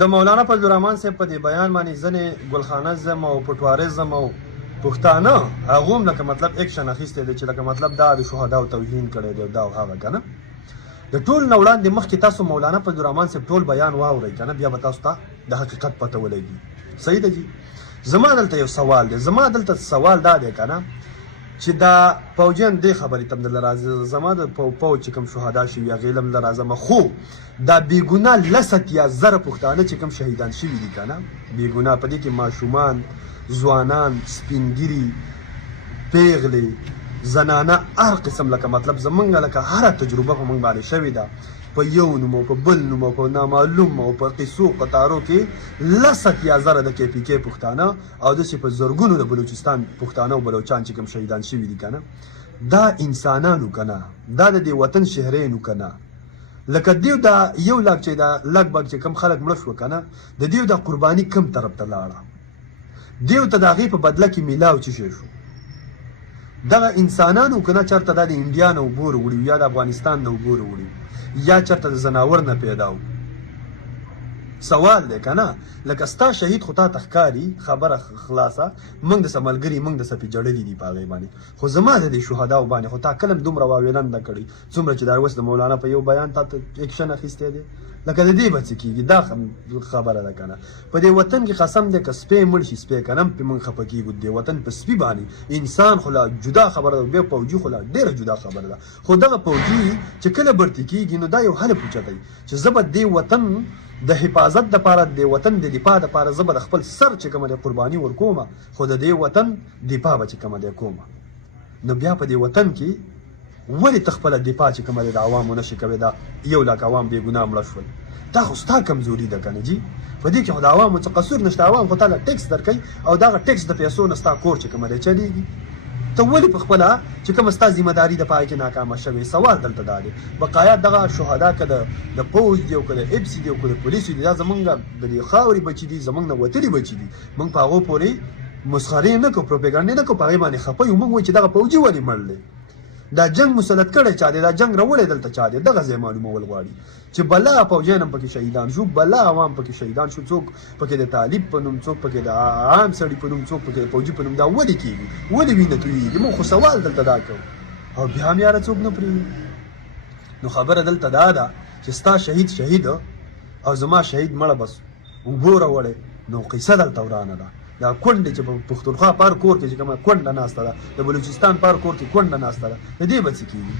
د مولانا فضل الرحمن صاحب په دې بیان باندې ځنې ګلخانه زم او پټوارزم او پښتانه هغه هم لکه مطلب اکشن اخیستی دی چې لکه مطلب دا د شهداو توهین کړی دی دا او هغه که نه د ټول نه وړاندې مخکې تاسو مولانا فضل الرحمن صاحب ټول بیان واورئ که نه بیا به تاسو ته د حقیقت پته ولګي صحیح ده جي زما دلته یو سوال دی زما دلته سوال دا دی که نه چې دا پوجیان دې خبرې ته هم راځه زما د پوج چې کوم شهدا شوي هغې هم راځم خو دا بېګناه لس اتیا زره پښتانه چې کوم شهیدان شوي دي که نه بېګناه په دې کې ماشومان ځوانان سپینګیري پیغلې زنانه هر قسم لکه مطلب زمونږ لکه هره تجربه په موږ باندې شوې ده په یو نوم او په بل نوم او په نامعلوم او په قصو قطارو کې لس اتیا زره د کې پي کې پښتانه او داسې په زرګونو د بلوچستان پښتانه او بلوچان چې کوم شهیدان شوي دي که نه دا انسانانو که نه دا د دې وطن شهرینو که نه لکه دیو دا یو لاک چې دا لږ بګ چې کوم خلک مړه شوه که نه د دیو دا قرباني کم طرف ته لاړه دیو ته د هغې په بدله کې میلاو څه شی شو دغه انسانانو که نه چېرته دا د انډیا نه اوبه راوړي یا د افغانستان نه اوبه راوړي یا چېرته د زناور نه پیدا و سوال دی که نه لکه ستا شهید خو تا ته ښکاري خبره خلاصه موږ د څه ملګري موږ د څه پې جړلي دي په هغې باندې خو زما د دې شهداو باندې خو تا کله هم دومره واویلنده کړي څومره چې دا اوس د مولانا په یو بیان تا ته اکشن اخیستی دی لکه د دې به څه کېږي دا خبره ده که نه په دې وطن کې قسم دی که سپی مړ شي سپی که نه هم پې موږ خفه کېږو د دې وطن په سپي باندې انسان خو لا جدا خبره ده بیا فوجي خو لا ډېره جدا خبره ده خو دغه فوجي چې کله برتي کېږي نو دا یو هلف اوچتوي چې زه به دې وطن د حفاظت دپاره د وطن د دفاع دپاره زه به د خپل سر چې کومه دی قرباني ورکومه خو د دې وطن دفاع به چې کومه دی کومه نو بیا په دې وطن کې ولې ته خپله دفاع چې کومه دی د عوامو نشي کوې دا یو لاک عوام بېګناه مړه شول دا خو ستا کمزوري ده که نه جي په دې کې خو د عوامو څه قصور نشته عوام خو تا له ټیکس درکوي او دغه ټیکس د پیسو نه ستا کور چې کومه دی چلېږي ته ولې په خپله چې کومه ستا ذمهداري د پای کې ناکامه شوې سوال دلته دا دی بقایا دغه شهدا که د پوج دی او که د اپسي دی او که د پولیسو دي دا زمونږ د دې خاورې بچي دي زمونږ نه وتلي بچي دي موږ په هغو پورې مسخرې نه کوو پروپیګنډې نه کوو په هغې باندې خفه یو موږ وایو چې دغه پوجي ولې مړ دی دا جنگ مسلط کړی چا دی دا جنگ راوړی دلته چا دی دغه ځای معلومول غواړي چې بلا پوجیان هم پکې شهیدان شو بلا عوام پکې شهیدان شو څوک پکې د طالب په نوم څوک پکې د عام سړي په نوم څوک پکې د فوجي په نوم دا ولې کېږي ولې وینه تویېږي موږ خو سوال دلته دا کوو او بیا هم یاره څوک نه پرېږدي نو خبره دلته دا ده چې ستا شهید او زما شهید مړه بس اوبو راوړی نو قصه دلته ورانه ده دا کونډې چې په پښتونخوا پر کور کې چې کومه کونډه ناسته ده د بلوچستان پر کور کې کونډه ناسته ده د دې به څه کېږي